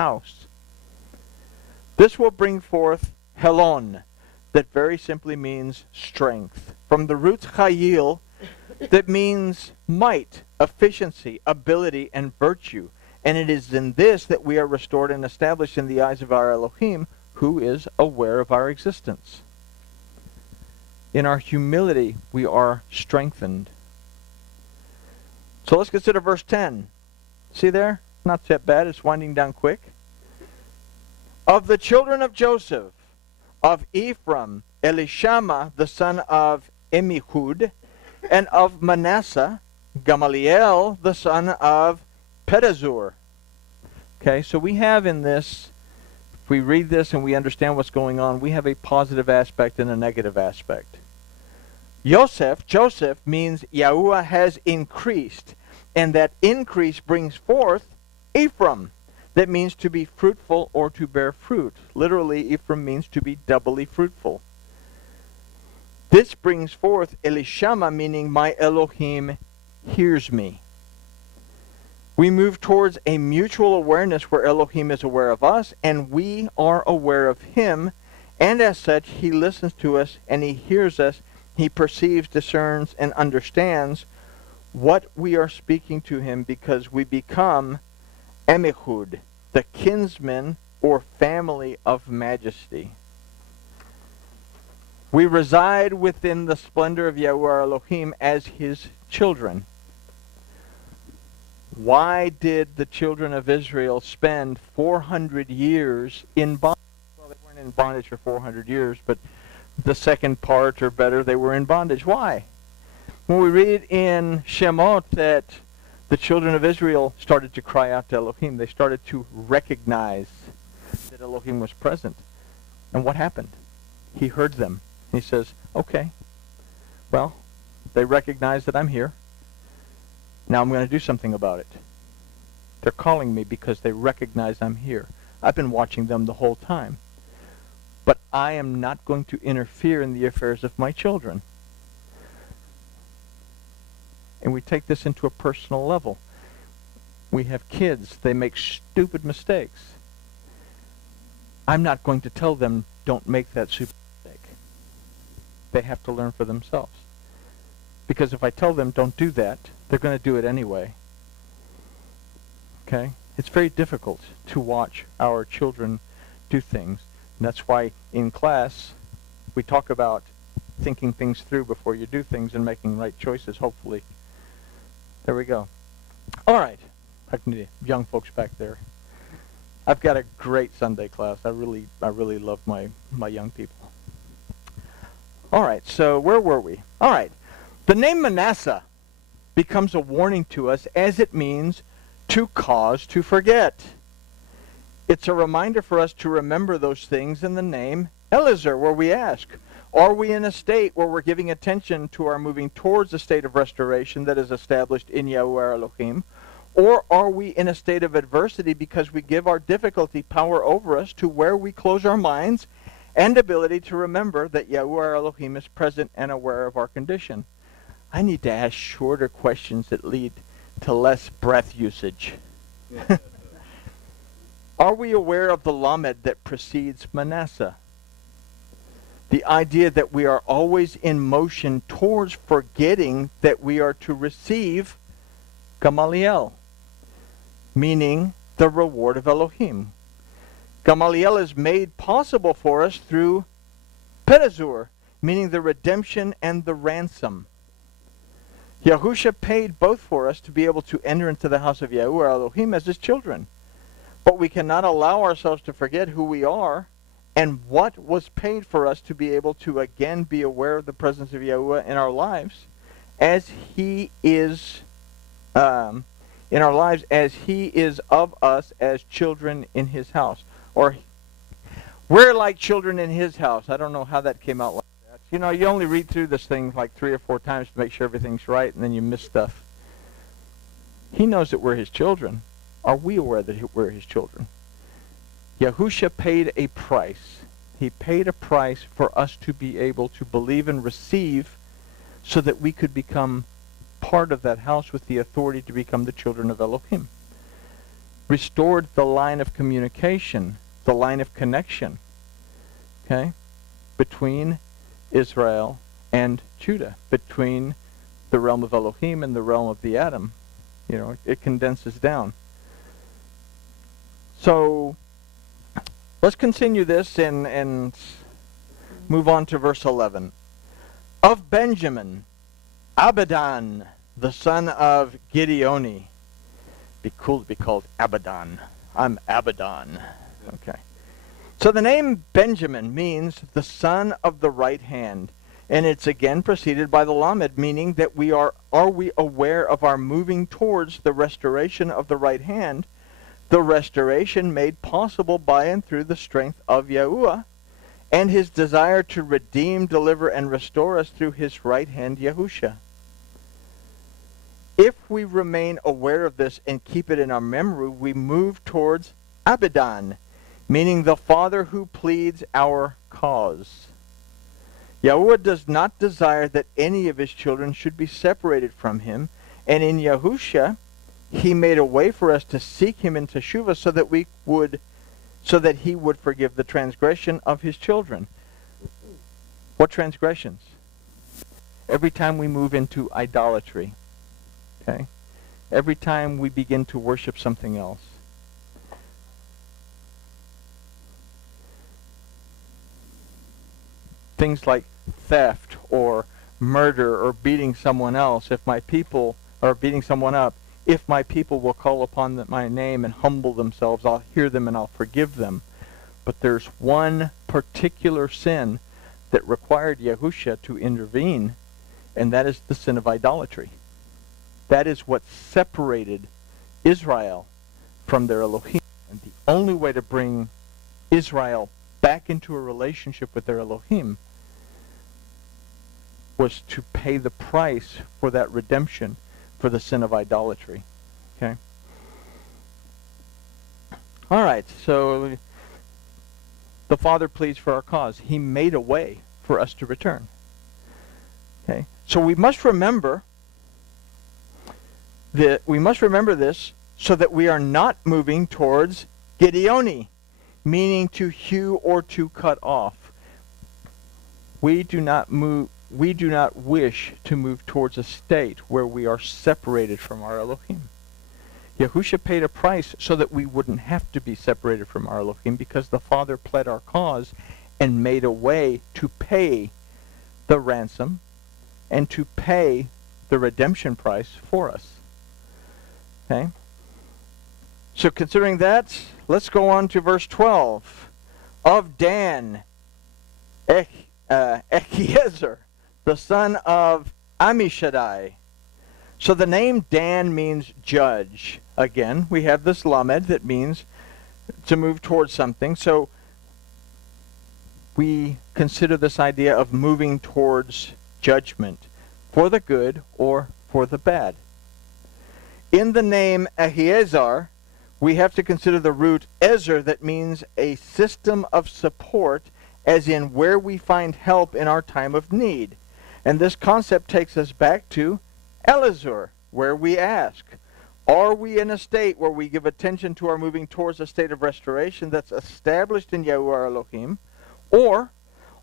house. This will bring forth helon, that very simply means strength. From the root chayil, that means might, efficiency, ability, and virtue. And it is in this that we are restored and established in the eyes of our Elohim, who is aware of our existence. In our humility, we are strengthened. So let's consider verse 10. See there? Not that bad. It's winding down quick. Of the children of Joseph, of Ephraim, Elishama, the son of Amihud, and of Manasseh, Gamaliel, the son of Pedazur. Okay, so we have in this, if we read this and we understand what's going on, we have a positive aspect and a negative aspect. Joseph means Yahuwah has increased, and that increase brings forth Ephraim. That means to be fruitful or to bear fruit. Literally, Ephraim means to be doubly fruitful. This brings forth Elishama, meaning my Elohim hears me. We move towards a mutual awareness where Elohim is aware of us and we are aware of him, and as such he listens to us and he hears us. He perceives, discerns, and understands what we are speaking to him, because we become Amihud, the kinsman or family of majesty. We reside within the splendor of Yahuwah Elohim as his children. Why did the children of Israel spend 400 years in bondage? Well, they weren't in bondage for 400 years, but the second part, or better, they were in bondage. Why? When we read in Shemot that the children of Israel started to cry out to Elohim, they started to recognize that Elohim was present. And what happened? He heard them. He says, okay, well, they recognize that I'm here. Now I'm going to do something about it. They're calling me because they recognize I'm here. I've been watching them the whole time. But I am not going to interfere in the affairs of my children. And we take this into a personal level. We have kids. They make stupid mistakes. I'm not going to tell them, don't make that stupid mistake. They have to learn for themselves. Because if I tell them, don't do that, they're going to do it anyway. Okay? It's very difficult to watch our children do things. And that's why in class we talk about thinking things through before you do things and making right choices, hopefully. There we go. All right. I can see young folks back there. I've got a great Sunday class. I really love my young people. All right. So where were we? All right. The name Manasseh becomes a warning to us, as it means to cause to forget. It's a reminder for us to remember those things in the name Eliezer, where we ask, are we in a state where we're giving attention to our moving towards a state of restoration that is established in Yahuwah Elohim, or are we in a state of adversity because we give our difficulty power over us to where we close our minds and ability to remember that Yahuwah Elohim is present and aware of our condition? I need to ask shorter questions that lead to less breath usage. Are we aware of the lamed that precedes Manasseh? The idea that we are always in motion towards forgetting that we are to receive Gamaliel, meaning the reward of Elohim. Gamaliel is made possible for us through Pedazur, meaning the redemption and the ransom. Yahusha paid both for us to be able to enter into the house of Yahuwah Elohim as his children. But we cannot allow ourselves to forget who we are and what was paid for us to be able to again be aware of the presence of Yahuwah in our lives as he is of us as children in his house. Or we're like children in his house. I don't know how that came out like that. You know, you only read through this thing like 3 or 4 times to make sure everything's right, and then you miss stuff. He knows that we're his children. Are we aware that we're his children? Yahusha paid a price. He paid a price for us to be able to believe and receive so that we could become part of that house with the authority to become the children of Elohim. restored the line of communication, the line of connection, okay, between Israel and Judah, between the realm of Elohim and the realm of the Adam. You know, it condenses down. So let's continue this and move on to verse 11. Of Benjamin, Abidan, the son of Gideoni. Be cool to be called Abidan. I'm Abidan. Okay. So the name Benjamin means the son of the right hand. And it's again preceded by the Lamed, meaning that are we aware of our moving towards the restoration of the right hand, the restoration made possible by and through the strength of Yahuwah, and his desire to redeem, deliver, and restore us through his right hand, Yahusha. If we remain aware of this and keep it in our memory, we move towards Abidan, meaning the Father who pleads our cause. Yahuwah does not desire that any of his children should be separated from him, and in Yahusha, he made a way for us to seek him in Teshuvah so that he would forgive the transgression of his children. What transgressions? Every time we move into idolatry, okay? Every time we begin to worship something else. Things like theft or murder or beating someone else, if my people are beating someone up, if my people will call upon my name and humble themselves, I'll hear them and I'll forgive them. But there's one particular sin that required Yahusha to intervene, and that is the sin of idolatry. That is what separated Israel from their Elohim. And the only way to bring Israel back into a relationship with their Elohim was to pay the price for that redemption for the sin of idolatry. Okay? All right, so the Father pleads for our cause. He made a way for us to return. Okay? So we must remember this so that we are not moving towards Gideoni, meaning to hew or to cut off. We do not wish to move towards a state where we are separated from our Elohim. Yahusha paid a price so that we wouldn't have to be separated from our Elohim, because the Father pled our cause and made a way to pay the ransom and to pay the redemption price for us. Okay? So considering that, let's go on to verse 12. Of Dan, Echiezer, the son of Ammishaddai. So the name Dan means judge. Again, we have this lamed that means to move towards something. So we consider this idea of moving towards judgment for the good or for the bad. In the name Ahiezer, we have to consider the root ezer, that means a system of support, as in where we find help in our time of need. And this concept takes us back to Elazar, where we ask, are we in a state where we give attention to our moving towards a state of restoration that's established in Yahuwah Elohim, or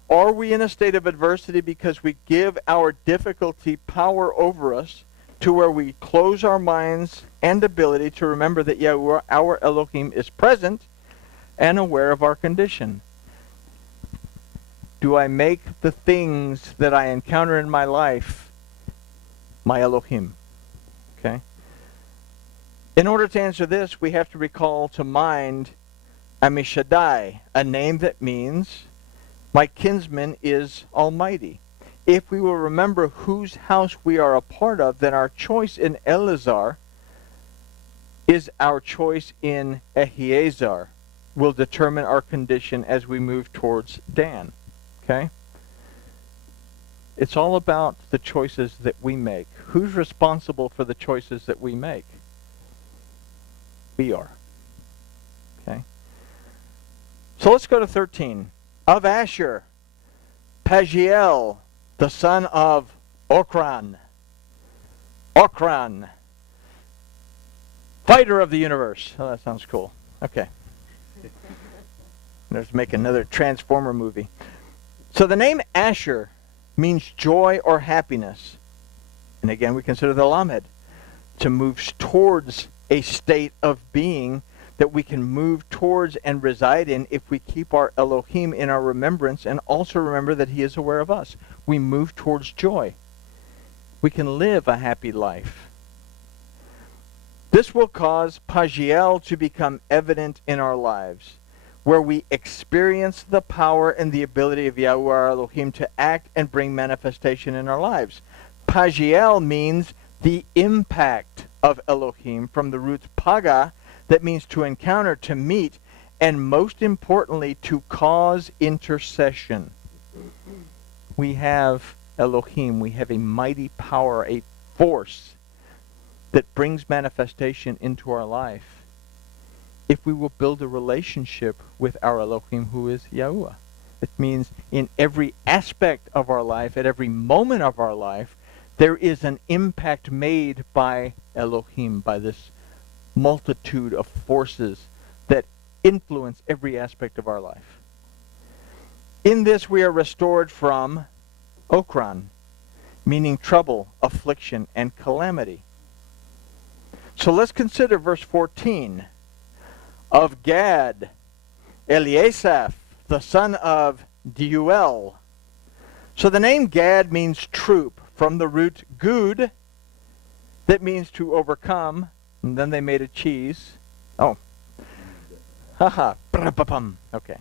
are we in a state of adversity because we give our difficulty power over us, to where we close our minds and ability to remember that Yahuwah, our Elohim, is present and aware of our condition? Do I make the things that I encounter in my life my Elohim? Okay? In order to answer this, we have to recall to mind Ammishaddai, a name that means my kinsman is almighty. If we will remember whose house we are a part of, then our choice in Elazar is our choice in Ahiezer, will determine our condition as we move towards Dan. Okay? It's all about the choices that we make. Who's responsible for the choices that we make? We are. Okay? So let's go to 13. Of Asher, Pagiel, the son of Okran. Okran. Fighter of the universe. Oh, that sounds cool. Okay. Let's make another Transformer movie. So the name Asher means joy or happiness. And again, we consider the Lamed to move towards a state of being that we can move towards and reside in if we keep our Elohim in our remembrance and also remember that he is aware of us. We move towards joy. We can live a happy life. This will cause Pagiel to become evident in our lives, where we experience the power and the ability of Yahuwah our Elohim to act and bring manifestation in our lives. Pagiel means the impact of Elohim, from the root paga, that means to encounter, to meet, and most importantly, to cause intercession. We have Elohim, we have a mighty power, a force that brings manifestation into our life if we will build a relationship with our Elohim, who is Yahuwah. It means in every aspect of our life, at every moment of our life, there is an impact made by Elohim, by this multitude of forces that influence every aspect of our life. In this we are restored from Okran, meaning trouble, affliction, and calamity. So let's consider verse 14. Of Gad, Eliasaph, the son of Deuel. So the name Gad means troop, from the root gud, that means to overcome. And then they made a cheese. Oh. Haha. Okay.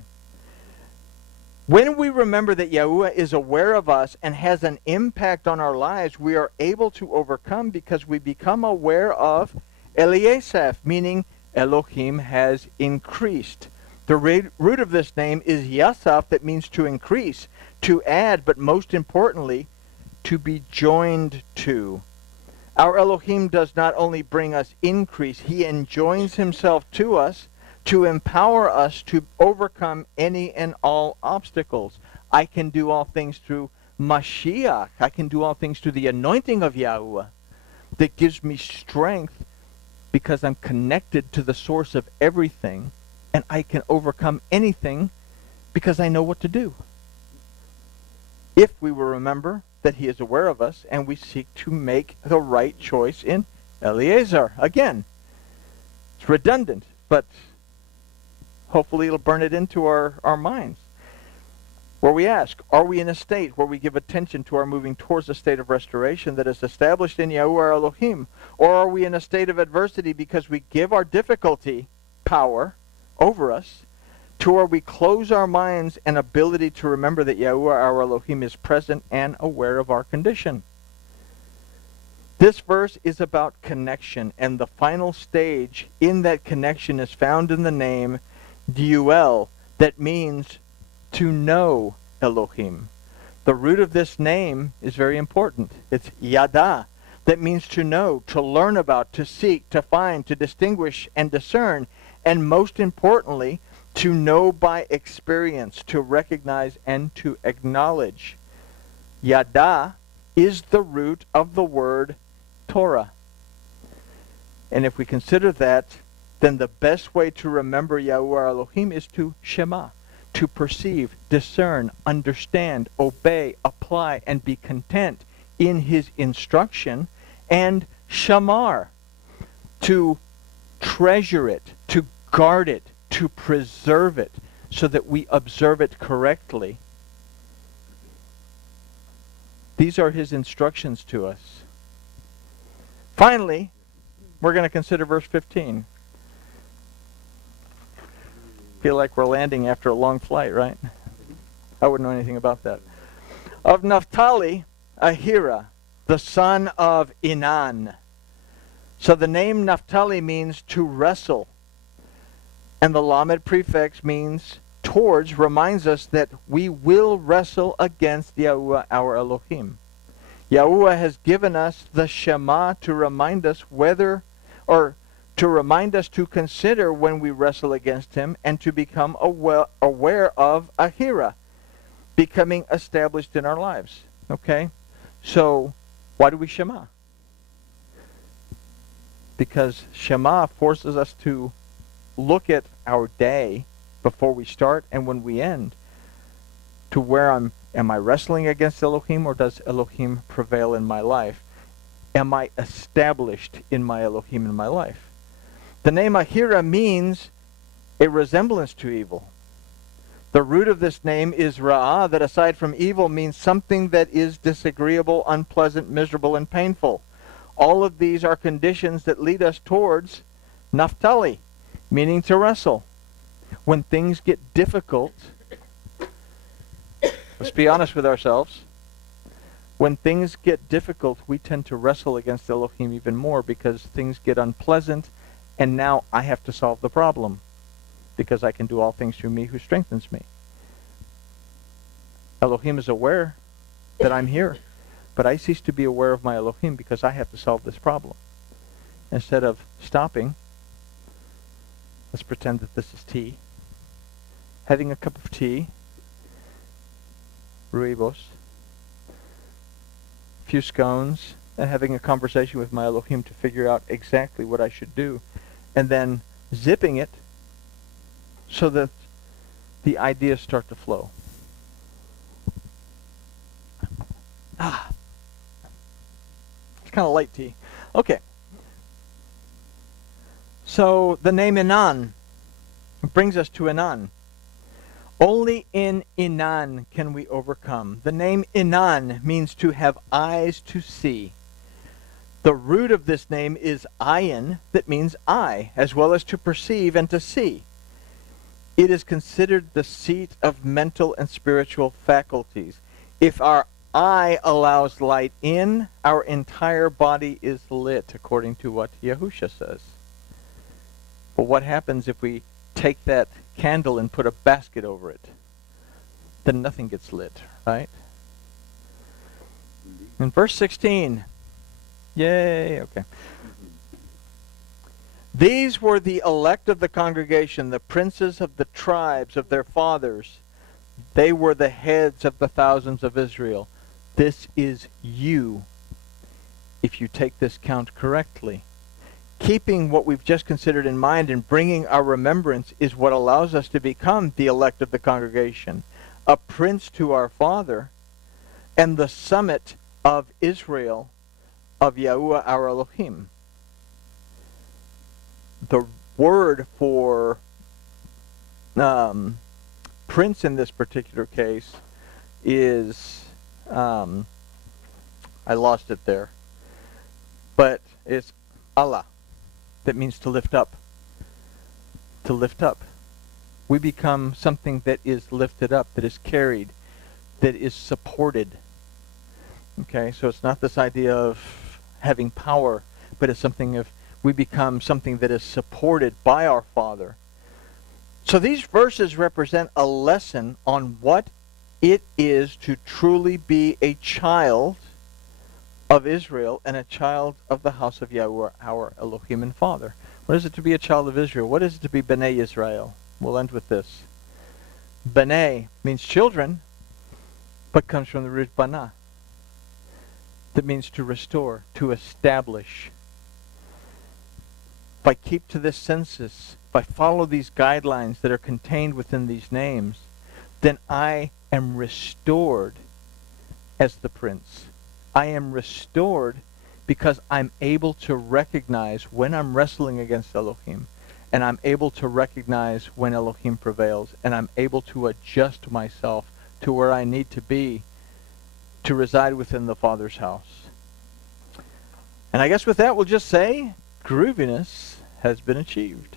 When we remember that Yahuwah is aware of us and has an impact on our lives, we are able to overcome because we become aware of Eliasaph, meaning Elohim has increased. The root of this name is Yasaph, that means to increase, to add, but most importantly, to be joined to. Our Elohim does not only bring us increase, he enjoins himself to us to empower us to overcome any and all obstacles. I can do all things through Mashiach. I can do all things through the anointing of Yahuwah that gives me strength because I'm connected to the source of everything, and I can overcome anything because I know what to do. If we will remember that he is aware of us and we seek to make the right choice in Eliezer. Again, it's redundant, but hopefully it'll burn it into our minds. Where we ask, are we in a state where we give attention to our moving towards a state of restoration that is established in Yahuwah our Elohim? Or are we in a state of adversity because we give our difficulty power over us, to where we close our minds and ability to remember that Yahuwah our Elohim is present and aware of our condition? This verse is about connection, and the final stage in that connection is found in the name Deuel, that means to know Elohim. The root of this name is very important. It's yada, that means to know, to learn about, to seek, to find, to distinguish and discern, and most importantly, to know by experience, to recognize and to acknowledge. Yada is the root of the word Torah. And if we consider that, then the best way to remember Yahuwah Elohim is to Shema, to perceive, discern, understand, obey, apply, and be content in his instruction, and Shamar, to treasure it, to guard it, to preserve it, so that we observe it correctly. These are his instructions to us. Finally, we're going to consider verse 15. Feel like we're landing after a long flight, right? I wouldn't know anything about that. Of Naphtali, Ahira, the son of Inan. So the name Naphtali means to wrestle. And the Lamed prefix means towards, reminds us that we will wrestle against Yahuwah our Elohim. Yahuwah has given us the Shema to remind us whether, or to remind us to consider when we wrestle against him, and to become aware of Ahira becoming established in our lives. Okay? So, why do we Shema? Because Shema forces us to look at our day before we start and when we end, to where am I wrestling against Elohim, or does Elohim prevail in my life? Am I established in my Elohim in my life? The name Ahira means a resemblance to evil. The root of this name is Ra'ah, that aside from evil means something that is disagreeable, unpleasant, miserable, and painful. All of these are conditions that lead us towards Naphtali, meaning to wrestle. When things get difficult, let's be honest with ourselves. When things get difficult, we tend to wrestle against Elohim even more because things get unpleasant, and now I have to solve the problem because I can do all things through me who strengthens me. Elohim is aware that I'm here, but I cease to be aware of my Elohim because I have to solve this problem. Instead of stopping, let's pretend that this is tea, having a cup of tea, rooibos, a few scones, and having a conversation with my Elohim to figure out exactly what I should do, and then zipping it so that the ideas start to flow. It's kind of light tea. Okay. So the name Inan brings us to Inan. Only in Inan can we overcome. The name Inan means to have eyes to see. The root of this name is ayin, that means eye, as well as to perceive and to see. It is considered the seat of mental and spiritual faculties. If our eye allows light in, our entire body is lit, according to what Yahusha says. But what happens if we take that candle and put a basket over it? Then nothing gets lit, right? In verse 16, yay, okay. These were the elect of the congregation, the princes of the tribes of their fathers. They were the heads of the thousands of Israel. This is you, if you take this count correctly. Keeping what we've just considered in mind and bringing our remembrance is what allows us to become the elect of the congregation, a prince to our Father, and the summit of Israel, of Yahuwah our Elohim. The word for prince in this particular case is, I lost it there, but it's Allah. That means to lift up. To lift up. We become something that is lifted up, that is carried, that is supported. Okay, so it's not this idea of having power, but it's something of, we become something that is supported by our Father. So these verses represent a lesson on what it is to truly be a child of Israel and a child of the house of Yahuwah, our Elohim and Father. What is it to be a child of Israel? What is it to be B'nai Israel? We'll end with this. B'nai means children, but comes from the root Bana. That means to restore, to establish. If I keep to this census, if I follow these guidelines that are contained within these names, then I am restored as the prince. I am restored because I'm able to recognize when I'm wrestling against Elohim, and I'm able to recognize when Elohim prevails, and I'm able to adjust myself to where I need to be to reside within the Father's house. And I guess with that we'll just say grooviness has been achieved.